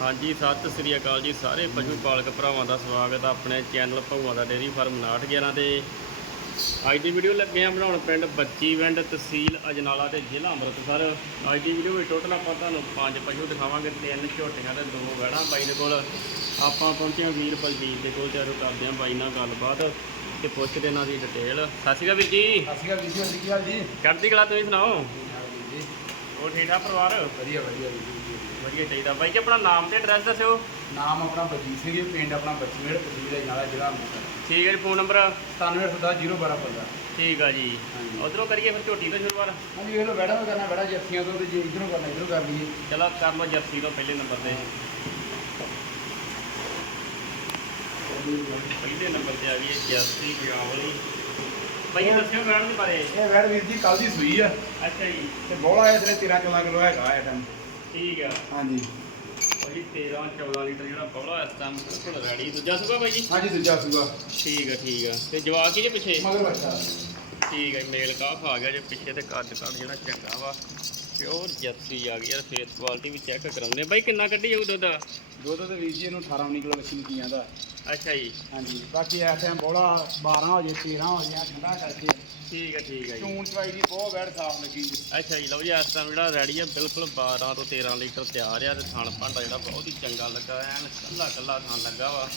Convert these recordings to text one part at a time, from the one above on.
ਹਾਂਜੀ ਸਤਿ ਸ੍ਰੀ ਅਕਾਲ ਜੀ ਸਾਰੇ ਪਸ਼ੂ ਪਾਲਕ ਭਰਾਵਾਂ ਦਾ ਸਵਾਗਤ ਆ ਆਪਣੇ ਚੈਨਲ ਭਊਆਂ ਦਾ ਡੇਅਰੀ ਫਾਰਮ 911 ਤੇ। ਅੱਜ ਦੀ ਵੀਡੀਓ ਲੱਗੇ ਆ ਬਣਾਉਣ ਪਿੰਡ ਬੱਚੀਵਿੰਡ ਤਹਿਸੀਲ ਅਜਨਾਲਾ ਤੇ ਜ਼ਿਲ੍ਹਾ ਅੰਮ੍ਰਿਤਸਰ। ਅੱਜ ਦੀ ਵੀਡੀਓ ਵਿੱਚ ਟੋਟਲ ਆਪਾਂ ਤੁਹਾਨੂੰ ਪੰਜ ਪਸ਼ੂ ਦਿਖਾਵਾਂਗੇ ਤਿੰਨ ਝੋਟੀਆਂ ਤੇ ਦੋ ਵਹਿੜਾਂ ਬਾਈ ਦੇ ਕੋਲ। ਆਪਾਂ ਪਹੁੰਚੇ ਹਾਂ ਵੀਰ ਬਲਜੀਤ ਦੇ ਕੋਲ ਚਾਰੋ ਕਰਦੇ ਹਾਂ ਬਾਈ ਨਾਲ ਗੱਲਬਾਤ ਤੇ ਪੁੱਛਦੇ ਇਹਨਾਂ ਦੀ ਡਿਟੇਲ ਸਤਿ ਸ਼੍ਰੀ ਅਕਾਲ ਵੀਰ ਜੀ। ਸਤਿ ਸ਼੍ਰੀ ਅਕਾਲ ਵੀਰ ਜੀ ਸਤਿ ਸ਼੍ਰੀ ਅਕਾਲ ਜੀ? ਚੜ੍ਹਦੀ ਕਲਾ ਤੁਸੀਂ ਸੁਣਾਓ? ਜੀ ਹੋਰ ਠੀਕ ਠਾਕ ਪਰਿਵਾਰ? ਵਧੀਆ ਵਧੀਆ ਵੀਰ ਜੀ। ਵਧੀਆ ਚਾਹੀਦਾ। ਬਾਈ ਜੀ ਆਪਣਾ ਨਾਮ ਤੇ ਐਡਰੈਸ ਦੱਸਿਓ। ਨਾਮ ਆਪਣਾ ਬਲਜੀਤ ਸਿੰਘ ਜੀ ਪਿੰਡ ਆਪਣਾ ਬੱਚੀਵੇੜ ਤਹਿਸੀਲ ਹੈ ਨਾਲਾ ਜ਼ਿਲ੍ਹਾ ਅੰਮ੍ਰਿਤਸਰ। ਠੀਕ ਹੈ ਜੀ ਫੋਨ ਨੰਬਰ 971012 ਠੀਕ ਆ ਜੀ। ਹਾਂਜੀ। ਉਧਰੋਂ ਕਰੀਏ ਫਿਰ ਝੋਟੀ ਤੋਂ ਸ਼ੁਰੂਆਤ? ਹਾਂਜੀ ਇਹ ਲੋ ਬੈਠਾ ਨੂੰ ਕਰਨਾ ਬੈਠਾ ਜੱਫੀਆਂ ਤੋਂ ਤੇ ਜੇ ਇਧਰੋਂ ਕਰਨਾ ਇਧਰੋਂ ਕਰ ਲਈਏ। ਚਲੋ ਕਰ ਲਓ ਜਰਸੀ ਤੋਂ ਪਹਿਲੇ ਨੰਬਰ ਤੇ। ਪਹਿਲੇ ਨੰਬਰ ਤੇ ਆ ਗਈ ਹੈ ਜਰਸੀ ਪੰਜਾਬ ਵਾਲੀ ਬਾਈ ਇਹ ਦੱਸਿਓ ਗਾਣ ਦੇ ਬਾਰੇ। ਇਹ ਵੈੜ ਵੀਰ ਜੀ ਕੱਲ ਦੀ ਸੂਈ ਆ। ਅੱਛਾ ਜੀ। ਤੇ ਬੋਲਾ ਇਸ ਨੇ 13 14 ਕਿਲੋ ਹੈਗਾ ਇਹ ਟਾਈਮ ਠੀਕ ਆ। ਹਾਂਜੀ। ਭਾਜੀ 13 14 ਲੀਟਰ ਜਿਹੜਾ ਬੌਲਾ ਇਸ ਟਾਈਮ ਬਿਲਕੁਲ ਰੈਡੀ ਦੂਜਾ ਸੁਗਾ ਬਾਈ ਜੀ? ਹਾਂਜੀ ਦੂਜਾ ਸੂਆ ਠੀਕ ਆ ਠੀਕ ਆ। ਤੇ ਜਵਾਕ ਹੀ ਜੇ ਪਿੱਛੇ? ਮਗਰ ਬੱਚਾ ਠੀਕ ਹੈ ਮੇਲ ਕਾਫ ਆ ਗਿਆ ਜੇ ਪਿੱਛੇ ਤੇ ਕੱਦ ਕੱਦ ਜਿਹੜਾ ਚੰਗਾ ਵਾ। ਪਿਓਰ ਜਰਸੀ ਆ ਗਈ ਯਾਰ ਫੇਸ ਕੁਆਲਿਟੀ ਵੀ ਚੈੱਕ ਕਰਾਉਂਦੇ ਬਾਈ ਕਿੰਨਾ ਕੱਢੀ ਜਾਊ ਦੁੱਧ? ਦੁੱਧ ਤੇ ਵੀਰ ਜੀ ਇਹਨੂੰ 18 19 ਕਿਲੋ ਮੱਛੀ ਕੀ ਜਾਂਦਾ ਅੱਛਾ ਜੀ। ਹਾਂਜੀ। ਬਾਕੀ ਇਸ ਟਾਈਮ ਬੋਲਾ 12 ਹੋ ਜੇ 13 ਹੋ ਜੇ ਠੰਡਾ ਕਰਕੇ ਠੀਕ ਹੈ ਠੀਕ ਹੈ ਜੀ। ਚੂਣ ਚਵਾਈ ਦੀ ਬਹੁਤ ਵੈੜ ਸਾਫ਼ ਲੱਗੀ ਜੀ। ਅੱਛਾ ਜੀ ਲਓ ਜੀ ਇਸ ਟਾਈਮ ਜਿਹੜਾ ਰੈਡੀ ਆ ਬਿਲਕੁਲ 12 ਤੋਂ 13 ਲੀਟਰ ਤਿਆਰ ਆ ਤੇ ਥਣ ਭਾਂਡਾ ਜਿਹੜਾ ਬਹੁਤ ਹੀ ਚੰਗਾ ਲੱਗਾ ਐਨ ਕੱਲਾ ਕੱਲਾ ਥਣ ਲੱਗਾ ਵਾ।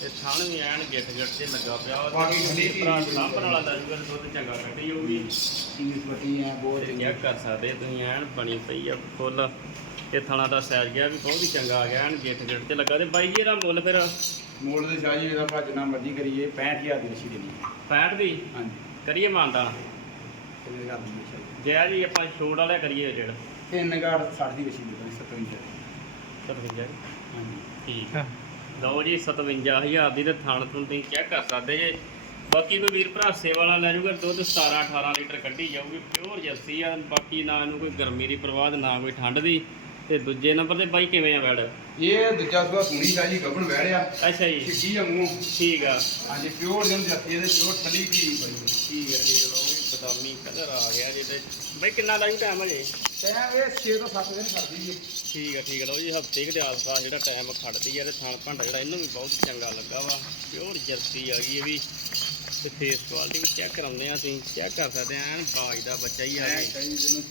ਤੇ ਥਣ ਵੀ ਐਨ ਗਿੱਟ ਗਿੱਟ ਤੇ ਲੱਗਾ ਪਿਆ ਵਾ ਬਾਕੀ ਠੰਡੀ ਭਰਾ ਸਾਂਭਣ ਵਾਲਾ ਦਾ ਜੂਗਾ ਦੁੱਧ ਚੰਗਾ ਕੱਢੀ ਹੋਊਗੀ ਵੱਟੀ ਹੈ ਬਹੁਤ ਚੰਗੀ। ਕਰ ਸਕਦੇ ਤੁਸੀਂ ਐਨ ਬਣੀ ਪਈ ਆ ਫੁੱਲ। ਤੇ ਥਣਾ ਦਾ ਸਾਈਜ਼ ਗਿਆ ਵੀ ਬਹੁਤ ਹੀ ਚੰਗਾ ਆ ਗਿਆ ਐਨ ਗਿੱਟ ਗਿੱਟ ਤੇ ਲੱਗਾ। ਤੇ ਬਾਈ ਜੀ ਇਹਦਾ ਮੁੱਲ ਫਿਰ? ਮੋੜ ਦੇ ਸ਼ਾਹ ਜੀ ਇਹਦਾ ਭਰਾ ਜਿੰਨਾ ਮਰਜ਼ੀ ਕਰੀਏ 65000 ਦੀ ਰਸ਼ੀ ਦੇਣੀ 65 ਦੀ? ਹਾਂਜੀ। ਕਰੀਏ ਮਾਨਤਾ ਕਿੰਨੇ ਕਰ ਦਈਏ ਸ਼ਾਹ ਜੈ ਜੀ ਆਪਾਂ ਛੋੜ ਵਾਲਿਆ ਕਰੀਏ ਜਿਹੜਾ। ਤਿੰਨ ਗਾੜ 60 ਦੀ ਰਸ਼ੀ ਦੇ ਦਾਂਗੇ 57 ਦੀ। 57 ਹਾਂਜੀ। ਠੀਕ। ਆ। ਲਓ ਜੀ 57000 ਦੀ ਤੇ ਥਣ ਤੋਂ ਤੁਸੀਂ ਚੈੱਕ ਕਰ ਸਕਦੇ ਜੇ। ਬਾਕੀ ਕੋਈ ਵੀਰ ਭਰਾ ਸੇ ਵਾਲਾ ਲੈ ਜਾਊਗਾ ਦੁੱਧ 17 18 ਲੀਟਰ ਕੱਢੀ ਜਾਊਗੀ ਪਿਓਰ ਜਰਸੀ ਆ। ਬਾਕੀ ਨਾ ਇਹਨੂੰ ਕੋਈ ਗਰਮੀ ਦੀ ਪਰਵਾਹ ਤੇ ਨਾ ਕੋਈ ਠੰਡ ਦੀ। ਤੇ ਦੂਜੇ ਨੰਬਰ ਤੇ ਬਾਈ ਕਿਵੇਂ ਆ ਵੈੜ ਇਹ ਦੂਜਾ ਸੁਆ ਸੁਣੀ ਸ਼ਾਹ ਜੀ ਗੱਭਣ ਵਹਿੜਿਆ ਅੱਛਾ ਜੀ। ਆ ਮੂੰਹ? ਠੀਕ ਆ। ਹਾਂਜੀ ਪਿਓਰ ਜਨ ਜੱਤੀ ਇਹਦੇ ਪਿਓਰ ਠੰਡੀ ਧੀ ਬਣੀ ਠੀਕ ਆ ਠੀਕ ਆ। ਬਦਾਮੀ ਕਲਰ ਆ ਗਿਆ ਜੇ ਤੇ। ਬਾਈ ਕਿੰਨਾ ਲਾਈ ਟਾਈਮ ਹਜੇ? ਤੇ ਇਹ 6 ਤੋਂ 7 ਦਿਨ ਕਰਦੀ ਜੀ। ਠੀਕ ਆ ਠੀਕ ਆ। ਲਓ ਜੀ ਹਫ਼ਤੇ ਕੁ ਦੇ ਆਸ-ਪਾਸ ਜਿਹੜਾ ਟਾਈਮ ਖੜਦੀ ਆ ਤੇ ਥਣ ਭਾਂਡਾ ਜਿਹੜਾ ਇਹਨੂੰ ਵੀ ਬਹੁਤ ਚੰਗਾ ਲੱਗਾ ਵਾ। ਪਿਓਰ ਜਰਸੀ ਆ ਗਈ ਇਹ ਵੀ। ਤੇ ਫੇਸ ਕੁਆਲਿਟੀ ਵੀ ਚੈੱਕ ਕਰਾਉਂਦੇ ਆ ਤੁਸੀਂ। ਚੈੱਕ ਕਰ ਸਕਦੇ ਆ ਐਨ ਬਾਜ ਦਾ ਬੱਚਾ ਹੀ ਆ ਜਿਹਨੂੰ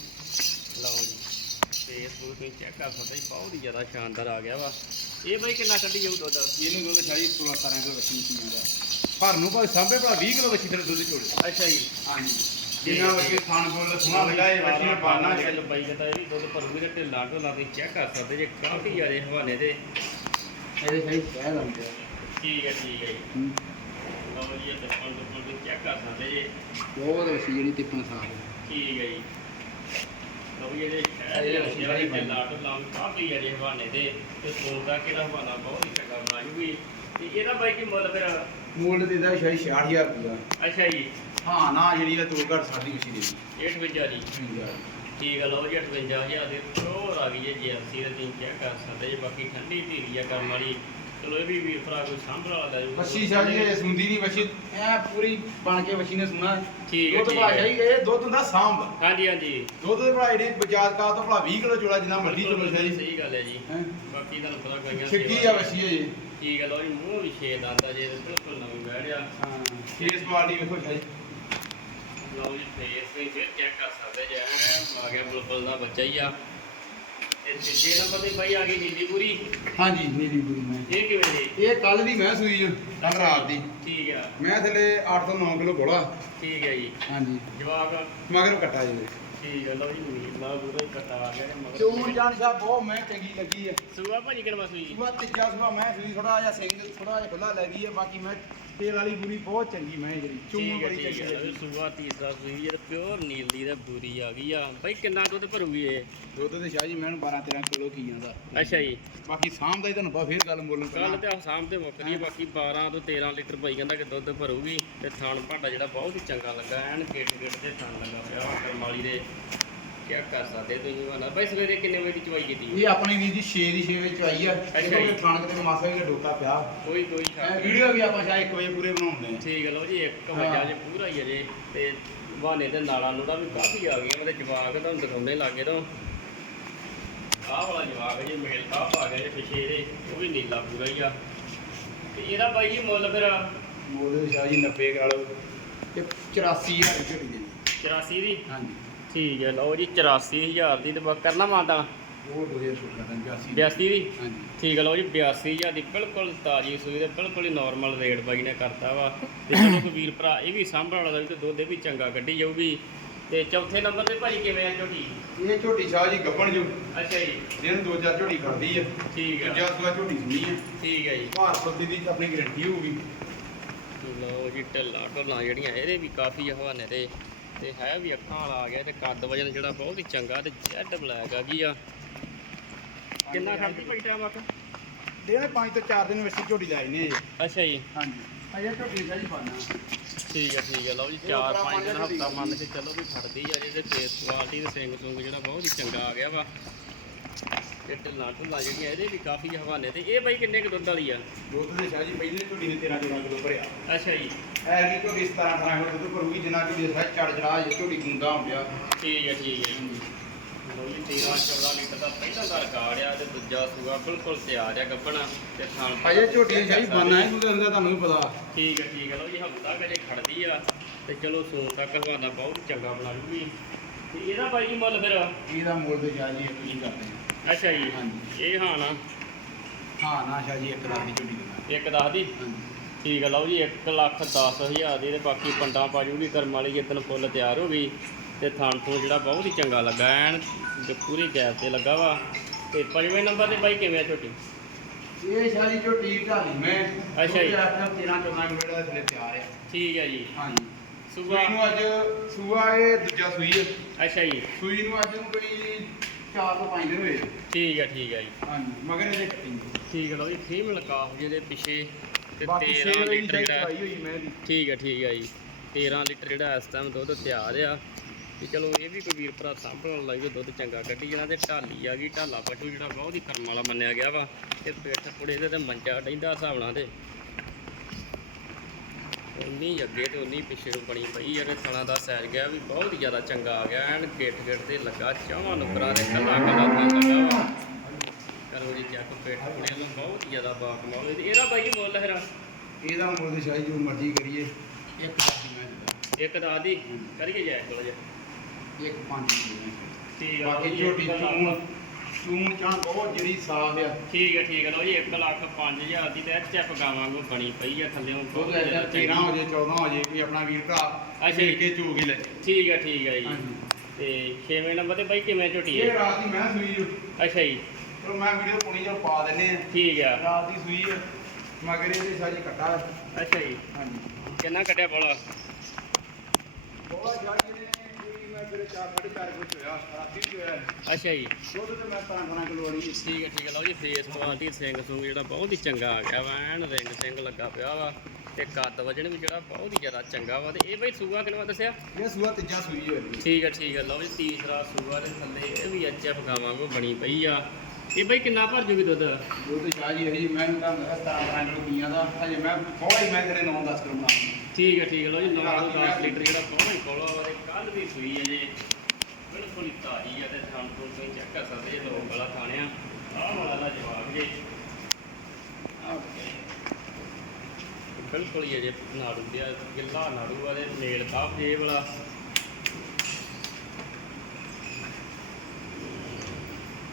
ਲਓ ਜੀ। ਫੇਸ ਨੂੰ ਤੁਸੀਂ ਚੈੱਕ ਕਰ ਸਕਦੇ ਜੀ ਬਹੁਤ ਹੀ ਜ਼ਿਆਦਾ ਸ਼ਾਨਦਾਰ ਆ ਗਿਆ ਵਾ। ਇਹ ਬਾਈ ਕਿੰਨਾ ਕੱਢੀ ਜਾਊ ਦੁੱਧ? ਇਹਨੂੰ ਦੁੱਧ ਸ਼ਾਹ ਜੀ 16 17 ਕਿਲੋ ਬੱਚੀ ਕੀ ਜਾਂਦਾ ਭਰ ਨੂੰ ਭਾਵੇਂ ਸਾਂਭੇ ਭਾ 20 ਕਿਲੋ ਬੱਚੀ ਤੇ ਦੁੱਧ ਚੋੜੇ ਅੱਛਾ ਜੀ। ਹਾਂਜੀ। ਜਿੰਨਾ ਬੱਚੇ ਖਾਣ ਕੋਲ ਸੋਹਣਾ ਲੱਗਾ ਇਹ ਬੱਚੀ ਨੇ ਪਾਣਾ ਚੱਲ ਬਾਈ ਕਹਿੰਦਾ ਇਹ ਵੀ ਦੁੱਧ ਭਰੂਗੀ ਤੇ ਢਿੱਲਾ ਢੋਲਾ ਤੁਸੀਂ ਚੈੱਕ ਕਰ ਸਕਦੇ ਜੇ ਕਾਫੀ ਜ਼ਿਆਦਾ ਹਵਾਨੇ ਦੇ। ਇਹਦੇ ਸਹੀ ਕਹਿ ਲੰਦੇ ਠੀਕ ਹੈ ਠੀਕ ਹੈ ਜੀ। ਲਓ ਜੀ ਇਹ ਦੱਪਣ ਦੁੱਪਣ ਤੁਸੀਂ ਚੈੱਕ ਕਰ ਸਕਦੇ ਜੇ। ਬਹੁਤ ਬੱਚੀ ਜਿਹੜੀ ਤਿੱਪਣ ਸਾਫ਼ ਹੈ। ਠੀਕ ਹੈ ਜੀ। ਲਓ ਜੀ ਇਹਦੇ ਸ਼ਹਿਰ ਇਹ ਦੇ ਅਸੀਂ ਜਿਹੜੇ ਬਾਈ ਲਾਟ ਲਾਉਂ ਕਾਫੀ ਹੈ ਜੇ ਹਵਾਨੇ ਦੇ ਤੇ ਸੋਲ ਦਾ ਕਿਹੜਾ ਹਵਾਨਾ ਬਹੁਤ ਹੀ ਚੰਗਾ ਬਣਾ ਜੂਗੀ ਤੇ ਇਹਦਾ ਬਾਈ ਕੀ ਮੁੱਲ ਫਿਰ? ਮੁੱਲ ਦੇ ਦਾ ਸ਼ਾਇਦ 66000 ਰੁਪਇਆ। ਅੱਛਾ ਜੀ। ਹਾਂ ਨਾ ਜਿਹੜੀ ਇਹ ਦੋ ਘੱਟ ਸਾਡੀ ਬੱਚੀ ਦੇ 850 ਜੀ ਦੀ ਠੀਕ ਹੈ ਲਓ ਜੀ 58000 ਦੇ ਹੋਰ ਆ ਗਈ ਜੇ ਜੀਐਸਸੀ ਦੇ ਤੁਸੀਂ ਚੈੱਕ ਕਰ ਸਕਦੇ ਜੇ ਬਾਕੀ ਠੰਡੀ ਧੀਰੀ ਆ ਕਰਨ ਵਾਲੀ। ਚਲੋ ਇਹ ਵੀ ਵੀਰ ਭਰਾ ਕੋਈ ਸਾਂਭਣ ਵਾਲਾ ਲੈ ਜੂਗਾ ਬੱਚੀ ਸ਼ਾਹ ਜੀ ਇਹ ਸੁੰਦੀ ਨਹੀਂ ਬੱਚੀ ਐ ਪੂਰੀ ਬਣ ਕੇ ਬੱਚੀ ਨੇ ਸੁਣਾ ਠੀਕ ਹੈ, ਦੁੱਧ ਠੀਕ ਭਲਾ ਹੈ। ਸ਼ਾਹੀ ਇਹ ਦੁੱਧ ਹੁੰਦਾ ਸਾਂਭ। ਹਾਂਜੀ ਹਾਂਜੀ। ਦੁੱਧ ਦੇ ਭਲਾ ਜਿਹੜੇ ਬਜਾਜ ਕਾ ਤੋਂ ਭਲਾ 20 ਕਿਲੋ ਚੋਲਾ ਜਿੰਨਾ ਮਰਜ਼ੀ ਚੋਲੋ ਸ਼ਾਹ ਜੀ ਸਹੀ ਗੱਲ ਹੈ ਜੀ। ਹੈਂ। ਬਾਕੀ ਤੁਹਾਨੂੰ ਪਤਾ ਗਈਆਂ ਛਿੱਕੀ ਆ ਬੱਚੀ ਹੈ ਜੀ। ਠੀਕ ਹੈ ਲਓ ਜੀ ਮੂੰਹ ਵੀ ਛੇ ਦੰਦ ਜੇ ਬਿਲਕੁਲ ਨਵੀਂ ਬਹਿੜਿਆ ਹਾਂ ਫੇਸ ਕੁਆਲਿਟੀ ਵੇਖੋ ਸ਼ਾਹ ਲਓ ਜੀ ਫੇਸ ਤੇ ਫਿਰ ਚੈੱਕ ਕਰ ਸਕਦੇ ਜੇ ਆ ਗਿਆ ਬੁਲਬੁਲ ਦਾ ਬੱਚਾ ਹੀ ਆ। ਤੇ ਤੀਜੇ ਨੰਬਰ ਤੇ ਬਾਈ ਆ ਗਈ ਨੀਲੀ ਪੂਰੀ ਹਾਂਜੀ ਨੀਲੀ ਪੂਰੀ ਮੈਂ। ਇਹ ਕਿਵੇਂ ਜੀ? ਇਹ ਕੱਲ ਦੀ ਮੈਂ ਸੂਈ ਜੋ ਕੱਲ ਰਾਤ ਦੀ। ਠੀਕ ਆ। ਮੈਂ ਥੱਲੇ 8 ਤੋਂ 9 ਕਿਲੋ ਬੋਲਾ। ਠੀਕ ਜੀ। ਹਾਂਜੀ। ਜਵਾਕ ਮਗਰ ਕੱਟਾ ਜੀ। ਠੀਕ ਹੈ ਲਓ ਜੀ ਨੀਲ ਨਾਲ ਪੂਰਾ ਹੀ ਕੱਟਾ ਆ ਗਿਆ ਤੇ ਮਗਰ। ਚੋਣ ਜਾਣ ਸਾਹਿਬ ਬਹੁਤ ਮੈਂ ਚੰਗੀ ਲੱਗੀ ਹੈ ਸੂਆ ਭਾਜੀ ਕਿਨਵਾ ਸੂਈ? ਸੁਬਾ ਤੀਜਾ ਸੁਬਾ ਮੈਂ ਸੂਈ ਥੋੜਾ ਜਿਹਾ ਸਿੰਘ ਥੋੜਾ ਜਿਹਾ ਖੁੱਲਾ ਲੱਗੀ ਹੈ ਬਾਕੀ ਮੈਂ ਤੇਲ ਵਾਲੀ ਪੂਰੀ ਬਹੁਤ ਚੰਗੀ ਮੈਂ ਜਿਹੜੀ ਚੋਣ ਠੀਕ ਹੈ ਬੜੀ ਠੀਕ ਚੰਗੀ ਹੈ ਲੱਗੀ। ਸੂਆ ਤੀਸਰਾ ਸੂਈ ਜਿਹੜਾ ਪਿਓਰ ਨੀਲੀ ਦਾ ਬੂਰੀ ਆ ਗਈ ਆ। ਬਾਈ ਕਿੰਨਾ ਦੁੱਧ ਭਰੂਗੀ ਇਹ? ਦੁੱਧ ਦੇ ਸ਼ਾਹ ਜੀ ਮੈਨੂੰ 12 13 ਕਿਲੋ ਕੀ ਜਾਂਦਾ। ਅੱਛਾ ਜੀ। ਬਾਕੀ ਸ਼ਾਮ ਦਾ ਹੀ ਤੁਹਾਨੂੰ ਪਾ ਫੇਰ ਗੱਲ ਬੋਲਣ ਕੱਲ ਤੇ ਆ ਸਾਹਮ ਤੇ ਮੁੱਕ ਰਹੀ ਹੈ ਬਾਕੀ 12 ਤੋਂ 13 ਲੀਟਰ ਬਾਈ ਕਹਿੰਦਾ ਕਿ ਦੁੱਧ ਭਰੂਗੀ ਤੇ ਥਣ ਭਾਂਡਾ ਜਿਹੜਾ ਬਹੁਤ ਹੀ ਚੰਗਾ ਲੱਗਾ ਐਨ ਗਿੱਟ ਗਿੱਟ ਤੇ ਥਣ ਲੱਗਾ ਪਿਆ ਵਾ ਕਰਮਾਲੀ ਦੇ। ਕੀ ਕਰ ਸਕਦੇ ਤੁਸੀਂ ਹਨਾ ਬਾਈ ਸਵੇਰੇ ਕਿੰਨੇ ਵਜੇ ਦੀ ਚਵਾਈ ਕੀਤੀ ਇਹ ਆਪਣੀ ਵੀਰ ਜੀ 6 ਦੀ 6 ਵਿੱਚ ਆਈ ਆ। ਅੱਛਾ ਜੀ। ਖਾਣ ਕਿਤੇ ਮਾਸਾ ਵੀ ਡੋਕਾ ਪਿਆ। ਕੋਈ ਕੋਈ ਸ਼ੱਕ ਨਹੀਂ। ਵੀਡੀਓ ਵੀ ਆਪਾਂ ਸ਼ਾਇਦ 1 ਵਜੇ ਪੂਰੇ ਬਣਾਉਂਦੇ ਆ। ਠੀਕ ਹੈ ਲਓ ਜੀ ਇੱਕ ਹਾਂ। ਵਜਾ ਜੇ ਪੂਰਾ ਹੀ ਅਜੇ ਤੇ ਬਹਾਨੇ ਤੇ ਨਾਲਾਂ ਨੂੰ ਵੀ ਕਾਫੀ ਆ ਗਈਆਂ ਉਹਦੇ ਜਵਾਕ ਤੁਹਾਨੂੰ ਦਿਖਾਉਂਦੇ ਲਾਗੇ ਤੋਂ। ਆਹ ਵਾਲਾ ਜਵਾਬ ਜੇ ਮੇਲ ਕਾਪ ਆ ਗਿਆ ਜੇ ਪਿੱਛੇ ਇਹਦੇ ਉਹ ਵੀ ਨੀਲਾ ਪੂਰਾ ਹੀ ਆ। ਤੇ ਇਹਦਾ ਬਾਈ ਜੀ ਮੁੱਲ ਫਿਰ? ਮੋਲੇ ਸ਼ਾਹ ਜੀ 90 ਕਰਾ ਲਓ ਤੇ 84000 ਝੋਟੀ ਦੇ 84 ਦੀ? ਹਾਂਜੀ। ਠੀਕ ਹੈ ਲਓ ਜੀ 84000 ਦੀ ਤੇ ਕਰਨਾ ਮਾਤਾ ਉਹ 2000 ਛੋਟ ਕਰਦਾ 82 82 ਦੀ? ਹਾਂਜੀ। ਠੀਕ ਹੈ ਲਓ ਜੀ 82000 ਦੀ ਬਿਲਕੁਲ ਤਾਜ਼ੀ ਸੂਈ ਤੇ ਬਿਲਕੁਲ ਹੀ ਨਾਰਮਲ ਰੇਟ ਬਾਈ ਨੇ ਕਰਤਾ ਵਾ। ਤੇ ਚਲੋ ਕੋਈ ਵੀਰ ਭਰਾ ਇਹ ਵੀ ਸਾਂਭਣ ਵਾਲਾ ਵੀ ਤੇ ਦੁੱਧ ਇਹ ਵੀ ਚੰਗਾ ਕੱਢੀ ਜਾਊਗੀ। ਤੇ ਚੌਥੇ ਨੰਬਰ ਤੇ ਭਾਜੀ ਕਿਵੇਂ ਆ ਝੋਟੀ? ਇਹ ਝੋਟੀ ਸ਼ਾਹ ਜੀ ਗੱਬਣ ਜੋ। ਅੱਛਾ ਜੀ। ਦਿਨ ਦੋ ਚਾਰ ਝੋਟੀ ਖੜਦੀ ਆ। ਠੀਕ ਆ। ਦੂਜਾ ਸੂਆ ਝੋਟੀ ਸੁਣੀ ਆ। ਠੀਕ ਹੈ ਜੀ। ਭਾਰਤ ਦੀ ਆਪਣੀ ਗਰੰਟੀ ਹੋਊਗੀ। ਲਓ ਜੀ ਢਿੱਲਾ ਢੋਲਾਂ ਜਿਹੜੀਆਂ ਇਹਦੇ ਵੀ ਕਾਫੀ ਹਵਾਨੇ ਤੇ ਤੇ ਹੈ ਵੀ ਅੱਖਾਂ ਵਾਲਾ ਆ ਗਿਆ ਤੇ ਕੱਦ ਵਜਨ ਜਿਹੜਾ ਬਹੁਤ ਹੀ ਚੰਗਾ ਤੇ ਜੈਡ ਬਲੈਕ ਆ ਗਈ ਆ। ਕਿੰਨਾ ਖੜਦੀ ਭਾਈ ਟਾਈਮ ਆਕ ਦਿਨ 5 ਤੋਂ 4 ਦਿਨ ਵਿੱਚ ਝੋਟੀ ਲੈ ਆਈਨੇ ਜੀ ਅੱਛਾ ਜੀ। ਹਾਂਜੀ। ਅਜੇ ਝੋਟੀ ਦਾ ਜੀ ਪਾਣਾ। ਠੀਕ ਹੈ ਠੀਕ ਹੈ ਲਓ ਜੀ ਇਹ 4 ਉਪਰਾ 5 ਦਿਨ ਹਫਤਾ ਮੰਨ ਕੇ ਚੱਲੋ ਵੀ ਖੜਦੀ ਆ ਜਿਹਦੇ ਫੇਸ ਕੁਆਲਿਟੀ ਤੇ ਸਿੰਗ ਸੁੰਗ ਜਿਹੜਾ ਬਹੁਤ ਹੀ ਚੰਗਾ ਆ ਗਿਆ ਵਾ। ਤੇ ਢਿੱਲਾਂ ਢੁੱਲਾਂ ਜਿਹੜੀਆਂ ਇਹਦੇ ਵੀ ਕਾਫੀ ਹਵਾਨੇ ਤੇ ਇਹ ਬਾਈ ਕਿੰਨੇ ਕੁ ਦੁੱਧ ਵਾਲੀ ਆ? ਦੁੱਧ ਦੇ ਸ਼ਾਹ ਜੀ ਪਹਿਲੇ ਝੋਟੀ ਨੇ 13 13 ਕਿਲੋ ਭਰਿਆ। ਅੱਛਾ ਜੀ। ਐ ਕੀ ਝੋਟੀ 17 18 ਕਿਲੋ ਦੁੱਧ ਭਰੂਗੀ ਜਿੰਨਾ ਝੋਟੀ ਦੇ ਸਾਹ ਚੜ ਚੜਾ ਜੇ ਝੋਟੀ ਗੁੰਦਾ ਹੁੰਦਿਆ ਠੀਕ ਹੈ ਠੀਕ ਹੈ। ਜੀ ਜੀ 13 14 ਲੀਟਰ ਦਾ ਪਹਿਲਾਂ ਦਾ ਰਿਕਾਰਡ ਆ ਤੇ ਦੂਜਾ ਸੂਆ ਬਿਲਕੁਲ ਤਿਆਰ ਆ ਗੱਬਣਾ ਤੇ ਥਾਣ ਅਜੇ ਝੋਟੀ ਦੀ ਸ਼ਾਹ ਜੀ ਬਾਨਾ ਹੈ ਉਹਦੇ ਅੰਦਰ ਤੁਹਾਨੂੰ ਵੀ ਪਤਾ। ਠੀਕ ਹੈ ਠੀਕ ਹੈ। ਲਓ ਜੀ ਹਫਤਾ ਕਜੇ ਖੜਦੀ ਆ ਤੇ ਚਲੋ ਸੋਨ ਤੱਕ ਹਵਾਨਾ ਬਹੁਤ ਚੰਗਾ ਬਣਾ ਲੂਗੀ ਤੇ ਇਹਦਾ ਬਾਈ ਜੀ ਮੁੱਲ ਫਿਰ? ਇਹਦਾ ਮੁੱਲ ਤੇ ਜੀ ਇੱਕ ਹੀ ਕਰਦੇ ਅੱਛਾ ਜੀ ਹਾਂਜੀ। ਇਹ ਹਾਂ ਨਾ ਹਾਂ ਨਾ ਸ਼ਾਹ ਜੀ ਇੱਕ ਦੀ ਝੋਟੀ ਦੇਣਾ ਇੱਕ ਦੱਸ ਦੀ? ਹਾਂਜੀ। ਠੀਕ ਹੈ ਲਓ ਜੀ 1 ਲੱਖ 10 ਹਜ਼ਾਰ ਦੀ ਤੇ ਬਾਕੀ ਪੰਡਾਂ ਪਾ ਜੂਗੀ ਕਰਮ ਵਾਲੀ ਜਿੱਦਣ ਫੁੱਲ ਤਿਆਰ ਹੋ ਗਈ ਤੇ ਥਾਣ ਤੋਂ ਜਿਹੜਾ ਬਹੁਤ ਹੀ ਚੰਗਾ ਲੱਗਾ ਐਨ ਪੂਰੀ ਗੈਪ ਤੇ ਲੱਗਾ ਵਾ। ਤੇ ਪੰਜਵੇਂ ਨੰਬਰ ਤੇ ਬਾਈ ਕਿਵੇਂ ਆ ਛੋਟੀ? ਇਹ ਸ਼ਾਹ ਜੀ ਝੋਟੀ ਢਾਲੀ ਮੈਂ। ਅੱਛਾ ਜੀ। 13 14 ਕਿਲੋ ਦਾ ਥੱਲੇ ਤਿਆਰ ਹੈ ਠੀਕ ਹੈ ਜੀ। ਹਾਂਜੀ। ਸੂਈ ਨੂੰ ਅੱਜ ਸੂਆ ਇਹ ਦੂਜਾ ਸੂਈ ਹੈ ਅੱਛਾ ਜੀ। ਸੂਈ ਨੂੰ ਅੱਜ ਨੂੰ ਕੋਈ 4 ਤੋਂ 5 ਦਿਨ ਹੋਏ। ਠੀਕ ਹੈ ਠੀਕ ਹੈ ਜੀ। ਹਾਂਜੀ ਮਗਰ ਇਹਦੇ ਠੀਕ ਹੈ ਲਓ ਜੀ ਫੀਮੇਲ ਕਾਫ ਜਿਹਦੇ ਪਿੱਛੇ। ਤੇ ਬਾਕੀ 13 ਸੇਲ ਦੀ ਲੀਟਰ ਜਿਹੜਾ ਚਵਾਈ ਹੋਈ ਮੈਂ ਦੀ ਠੀਕ ਹੈ ਠੀਕ ਹੈ ਜੀ। 13 ਲੀਟਰ ਜਿਹੜਾ ਇਸ ਟਾਈਮ ਦੁੱਧ ਤਿਆਰ ਆ। ਤੇ ਚਲੋ ਇਹ ਵੀ ਕੋਈ ਵੀਰ ਭਰਾ ਸਾਂਭਣ ਵੀ ਦੁੱਧ ਚੰਗਾ ਕੱਢੀ ਜਾਣਾ ਤੇ ਢਾਲੀ ਆ ਗਈ ਢਾਲਾ ਪਸ਼ੂ ਜਿਹੜਾ ਬਹੁਤ ਹੀ ਕਰਮ ਵਾਲਾ ਮੰਨਿਆ ਗਿਆ ਵਾ। ਤੇ ਪਿੱਠ ਪੁੜੇ ਦੇ ਤੇ ਮੰਜਾ ਡੈਂਦਾ ਹਿਸਾਬ ਨਾਲ ਤੇ। ਉਨੀ ਅੱਗੇ ਤੇ ਉਨੀ ਪਿੱਛੇ ਨੂੰ ਬਣੀ ਪਈ ਯਾਰ ਥਣਾ ਦਾ ਸੈਜ ਗਿਆ ਵੀ ਬਹੁਤ ਹੀ ਜ਼ਿਆਦਾ ਚੰਗਾ ਆ ਗਿਆ। ਐਨ ਗੇਟ ਗੇਟ ਤੇ ਲੱਗਾ ਚਾਹਾਂ ਨੁਕਰਾਂ ਦੇ ਕੱਲਾ ਕੱਲਾ ਥਾਂ ਲੱਗਾ ਵਾ ਕਰੋ ਜੀ ਚੈੱਕ ਪਿੱਠ ਪੁੜੇ ਨੂੰ ਜ਼ਿਆਦਾ ਬਾਕਮਾਲ ਤੇ ਇਹਦਾ ਬਾਈ ਜੀ ਮੁੱਲ ਫਿਰ? ਇਹਦਾ ਮੁੱਲ ਤੇ ਸ਼ਾਹੀ ਜੋ ਮਰਜ਼ੀ ਕਰੀਏ। ਇੱਕ ਦੀ ਮੈਂ ਦਿੰਦਾ। ਇੱਕ ਦਾ ਦੀ ਕਰੀਏ ਜਾਇ ਕੋਲ ਜੇ। ਇੱਕ ਪੰਜ ਦੀ ਠੀਕ ਬਾਕੀ ਝੋਟੀ ਚੂਣ ਚੂਣ ਚਾਂ ਬਹੁਤ ਜਿਹੜੀ ਸਾਫ਼ ਆ। ਠੀਕ ਹੈ ਠੀਕ ਹੈ ਲਓ ਜੀ 1 ਲੱਖ 5000 ਦੀ ਤੇ ਐਚਐਫ ਗਾਵਾਂਗੂ ਬਣੀ ਪਈ ਆ ਥੱਲੇੋਂ। ਐਦਾਂ 13 ਹੋ ਜੇ 14 ਹੋ ਜੇ ਵੀ ਆਪਣਾ ਵੀਰ ਭਰਾ ਅੱਛਾ ਕੇ ਕੇ ਲੈ। ਠੀਕ ਹੈ ਠੀਕ ਹੈ ਜੀ। ਤੇ 6ਵੇਂ ਨੰਬਰ ਤੇ ਬਾਈ ਕਿਵੇਂ ਝੋਟੀ ਇਹ ਹੈ ਰਾਤ ਦੀ ਮੈਂ ਸੂਈ ਜੋ ਅੱਛਾ ਜੀ। ਚਲੋ ਮੈਂ ਵੀਡੀਓ ਪੁਣੀ ਜੋ ਪਾ ਦਿੰਨੇ ਆ। ਠੀਕ ਆ। ਰਾਤ ਦੀ ਸੂਈ ਆ। ਮਗਰ ਇਹਦੇ ਸਾਜੀ ਕੱਟਾ ਅੱਛਾ ਜੀ। ਹਾਂਜੀ। ਕਿੰਨਾ ਕੱਟਿਆ ਬੋਲਾ? ਬਹੁਤ ਜਾਈ ਨੇ ਕੋਈ ਮੈਂ ਮੇਰੇ 4 4.5 ਕੁਝ ਹੋਇਆ ਰਾਤੀ ਵੀ ਹੋਇਆ। ਅੱਛਾ ਜੀ। ਦੁੱਧ ਤੇ ਮੈਂ 15 ਕਿਲੋ ਵਾਲੀ ਠੀਕ ਹੈ ਠੀਕ ਹੈ ਲਓ ਜੀ ਫੇਸ ਕੁਆਲਿਟੀ ਸਿੰਘ ਸੁੰਗ ਜਿਹੜਾ ਬਹੁਤ ਹੀ ਚੰਗਾ ਆ ਗਿਆ ਵਾ। ਐਨ ਰਿੰਗ ਸਿੰਘ ਲੱਗਾ ਪਿਆ ਵਾ ਤੇ ਕੱਦ ਵਜਣ ਵੀ ਜਿਹੜਾ ਬਹੁਤ ਹੀ ਜ਼ਿਆਦਾ ਚੰਗਾ ਵਾ ਤੇ ਇਹ ਬਾਈ ਸੂਆ ਕਿੰਨਾ ਦੱਸਿਆ? ਇਹ ਸੂਆ ਤੀਜਾ ਸੂਈ ਹੋਈ ਠੀਕ ਹੈ ਠੀਕ ਹੈ ਲਓ ਜੀ ਤੀਸਰਾ ਸੂਆ ਦੇ ਥੱਲੇ ਇਹ ਵੀ ਗਾਵਾਂਗੂ ਬਣੀ ਪਈ ਆ। ਇਹ ਬਾਈ ਕਿੰਨਾ ਭਰ ਜੂਗੀ ਦੁੱਧ? ਦੁੱਧ ਸ਼ਾਹ ਜੀ ਹੈ ਜੀ ਮੈਂ ਤਾਂ 17 ਕਿਲੋ ਪੀਆਂ ਦਾ। ਹਜੇ ਮੈਂ ਥੋੜਾ ਹੀ ਮੈਂ ਤੇਰੇ 9 10 ਕਿਲੋ ਬਣਾ ਠੀਕ ਹੈ ਠੀਕ ਹੈ। ਲਓ ਜੀ 9 10 ਲੀਟਰ ਜਿਹੜਾ ਬਹੁਤ ਹੀ ਕੋਲਾ ਵਾ ਤੇ ਕੱਲ ਵੀ ਸੂਈ ਹੈ ਜੀ। ਬਿਲਕੁਲ ਹੀ ਤਾਜ਼ੀ ਹੈ ਤੇ ਥਾਂ ਤੋਂ ਤੁਸੀਂ ਚੈੱਕ ਕਰ ਸਕਦੇ ਜੇ ਲੋਕ ਵਾਲਾ ਥਾਣਿਆ ਆਹ ਵਾਲਾ ਦਾ ਜਵਾਬ ਜੀ। ਬਿਲਕੁਲ ਹੀ ਅਜੇ ਨਾੜੂ ਦੇ ਗਿੱਲਾ ਨਾੜੂ ਤੇ ਮੇਲ ਕਾਫ ਇਹ ਵਾਲਾ।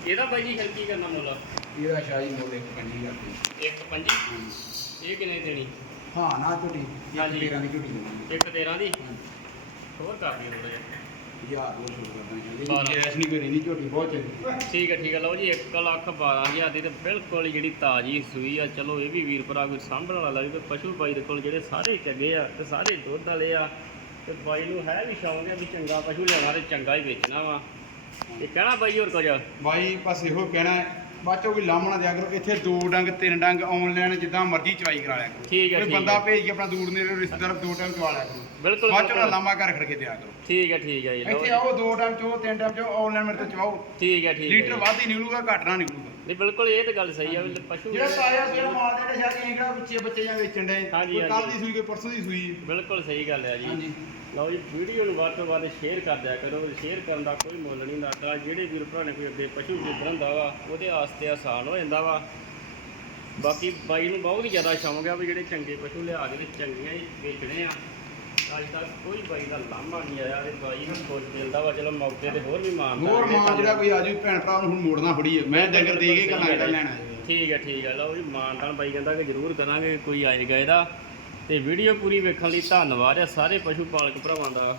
ਇਹਦਾ ਬਾਈ ਜੀ ਫਿਰ ਕੀ ਕਰਨਾ ਮੁੱਲ? ਇਹਦਾ ਸ਼ਾਹ ਮੋਲੇ ਕਰਦੇ ਇੱਕ ਪੰਜੀ? ਇਹ ਕਿੰਨੇ ਦੇਣੀ? ਹਾਂ ਨਾ ਝੋਟੀ। ਹਾਂਜੀ। ਤੇਰਾਂ ਦੀ ਝੋਟੀ ਦੇਣੀ। ਇੱਕ 13 ਦੀ? ਹੋਰ ਕਰ ਦਿਓ ਥੋੜਾ ਜਿਹਾ। ਯਾਰ ਉਹ ਸ਼ੁਰੂ ਕਰਦਾ ਬਾਰਾਂ। ਗੈਸ ਨਹੀਂ ਕਰੀ ਨਹੀਂ ਝੋਟੀ ਬਹੁਤ ਚੰਗੀ। ਠੀਕ ਹੈ ਠੀਕ ਹੈ। ਲਓ ਜੀ 1 ਲੱਖ 12000 ਦੀ ਤੇ ਬਿਲਕੁਲ ਹੀ ਜਿਹੜੀ ਤਾਜੀ ਸੂਈ ਆ। ਚਲੋ ਇਹ ਵੀ ਵੀਰ ਭਰਾ ਕੋਈ ਸਾਂਭਣ ਵਾਲਾ ਵੀ ਪਸ਼ੂ ਬਾਈ ਦੇ ਕੋਲ ਜਿਹੜੇ ਸਾਰੇ ਚੰਗੇ ਆ ਤੇ ਸਾਰੇ ਦੁੱਧ ਵਾਲੇ ਆ। ਤੇ ਬਾਈ ਨੂੰ ਹੈ ਵੀ ਸ਼ੌਂਕ ਹੈ ਵੀ ਚੰਗਾ ਪਸ਼ੂ ਲੈਣਾ ਤੇ ਚੰਗਾ ਹੀ ਵੇਚਣਾ ਵਾ। ਇਹ ਕਹਿਣਾ ਬਾਈ ਹੋਰ ਕੁਝ? ਬਾਈ ਬਸ ਇਹੋ ਕਹਿਣਾ ਹੈ। ਬਾਚੋ ਕੋਈ ਲਾਮਣਾ ਦਿਆ ਕਰੋ ਇੱਥੇ ਦੋ ਡੰਗ ਤਿੰਨ ਡੰਗ ਆਨਲਾਈਨ ਜਿੱਦਾਂ ਮਰਜ਼ੀ ਚਵਾਈ ਕਰਾ ਲਿਆ ਕਰੋ। ਠੀਕ ਹੈ ਕੋਈ ਠੀਕ ਬੰਦਾ ਹੈ। ਭੇਜ ਕੇ ਆਪਣਾ ਦੂਰ ਨੇੜੇ ਰਿਸ਼ਤੇਦਾਰ ਦੋ ਟਾਈਮ ਚਵਾ ਲਿਆ ਕਰੋ। ਬਿਲਕੁਲ ਬਾਚੋ ਨਾ ਬਿਲਕੁਲ। ਲਾਮਾ ਘਰ ਖੜ ਕੇ ਦਿਆ ਕਰੋ। ਠੀਕ ਹੈ ਠੀਕ ਹੈ ਜੀ ਲਓ ਇੱਥੇ ਆਓ ਦੋ ਟਾਈਮ ਚੋ ਤਿੰਨ ਟਾਈਮ ਚੋ ਆਨਲਾਈਨ ਮੇਰੇ ਤੋਂ ਚਵਾਓ। ਠੀਕ ਹੈ ਠੀਕ ਹੈ ਲੀਟਰ ਜੀ। ਵੱਧ ਹੀ ਨਿਕਲੂਗਾ ਘੱਟ ਨਾ ਨਹੀਂ ਬਿਲਕੁਲ ਇਹ ਤਾਂ ਗੱਲ ਸਹੀ ਆ ਵੀ ਪਸ਼ੂ ਜਿਹੜਾ ਤਾਜ਼ਾ ਸੂਆ ਮਾਲ ਦੇ ਜਿਹੜੇ ਸ਼ਾਜੀ ਕਿਹੜਾ ਵਿੱਚੇ ਬੱਚੇ ਜਾਂ ਵੇਚਣ ਦੇ ਹਾਂਜੀ, ਕੋਈ ਕੱਲ ਹਾਂਜੀ। ਦੀ ਸੂਈ ਕੋਈ ਪਰਸੋਂ ਦੀ ਸੂਈ? ਬਿਲਕੁਲ ਸਹੀ ਗੱਲ ਹੈ ਜੀ। ਹਾਂਜੀ। ਲਓ ਜੀ ਵੀਡੀਓ ਨੂੰ ਵੱਧ ਤੋਂ ਵੱਧ ਸ਼ੇਅਰ ਕਰ ਦਿਆ ਕਰੋ ਸ਼ੇਅਰ ਕਰਨ ਦਾ ਕੋਈ ਮੁੱਲ ਨਹੀਂ ਲੱਗਦਾ ਜਿਹੜੇ ਵੀਰ ਭਰਾ ਨੇ ਕੋਈ ਅੱਗੇ ਪਸ਼ੂ ਖਰੀਦਣਾ ਹੁੰਦਾ ਵਾ ਉਹਦੇ ਵਾਸਤੇ ਆਸਾਨ ਹੋ ਜਾਂਦਾ ਵਾ। ਬਾਕੀ ਬਾਈ ਨੂੰ ਬਹੁਤ ਹੀ ਜ਼ਿਆਦਾ ਸ਼ੌਂਕ ਆ ਵੀ ਜਿਹੜੇ ਚੰਗੇ ਪਸ਼ੂ ਲਿਆ ਕੇ ਤੇ ਚੰਗੀਆਂ ਹੀ ਵੇਚਣੇ ਆ। ਅੱਜ ਤੱਕ ਕੋਈ ਬਾਈ ਦਾ ਲਾਂਭਾ ਨਹੀਂ ਆਇਆ ਤੇ ਬਾਈ ਨੂੰ ਖੁਸ਼ ਮਿਲਦਾ ਵਾ ਚਲੋ ਮੌਕੇ ਤੇ ਹੋਰ ਵੀ ਮਾਨਦਾ ਹੋਰ ਮਾਂ ਜਿਹੜਾ ਕੋਈ ਆਜੂ ਭੈਣ ਭਰਾ ਨੂੰ ਹੁਣ ਮੋੜਨਾ ਫੜੀ ਹੈ ਮੈਂ ਡੰਗਰ ਦੇ ਕੇ ਘਰਾਂ ਜਿਹੜਾ ਲੈਣਾ ਹੈ। ਠੀਕ ਹੈ ਠੀਕ ਹੈ ਲਓ ਜੀ ਮਾਨਤਾਨ ਬਾਈ ਕਹਿੰਦਾ ਕਿ ਜ਼ਰੂਰ ਕਰਾਂਗੇ ਕੋਈ ਆਏਗਾ ਇਹਦਾ। ਤੇ ਵੀਡੀਓ ਪੂਰੀ ਵੇਖਣ ਲਈ ਧੰਨਵਾਦ ਹੈ ਸਾਰੇ ਪਸ਼ੂ ਪਾਲਕ ਭਰਾਵਾਂ ਦਾ।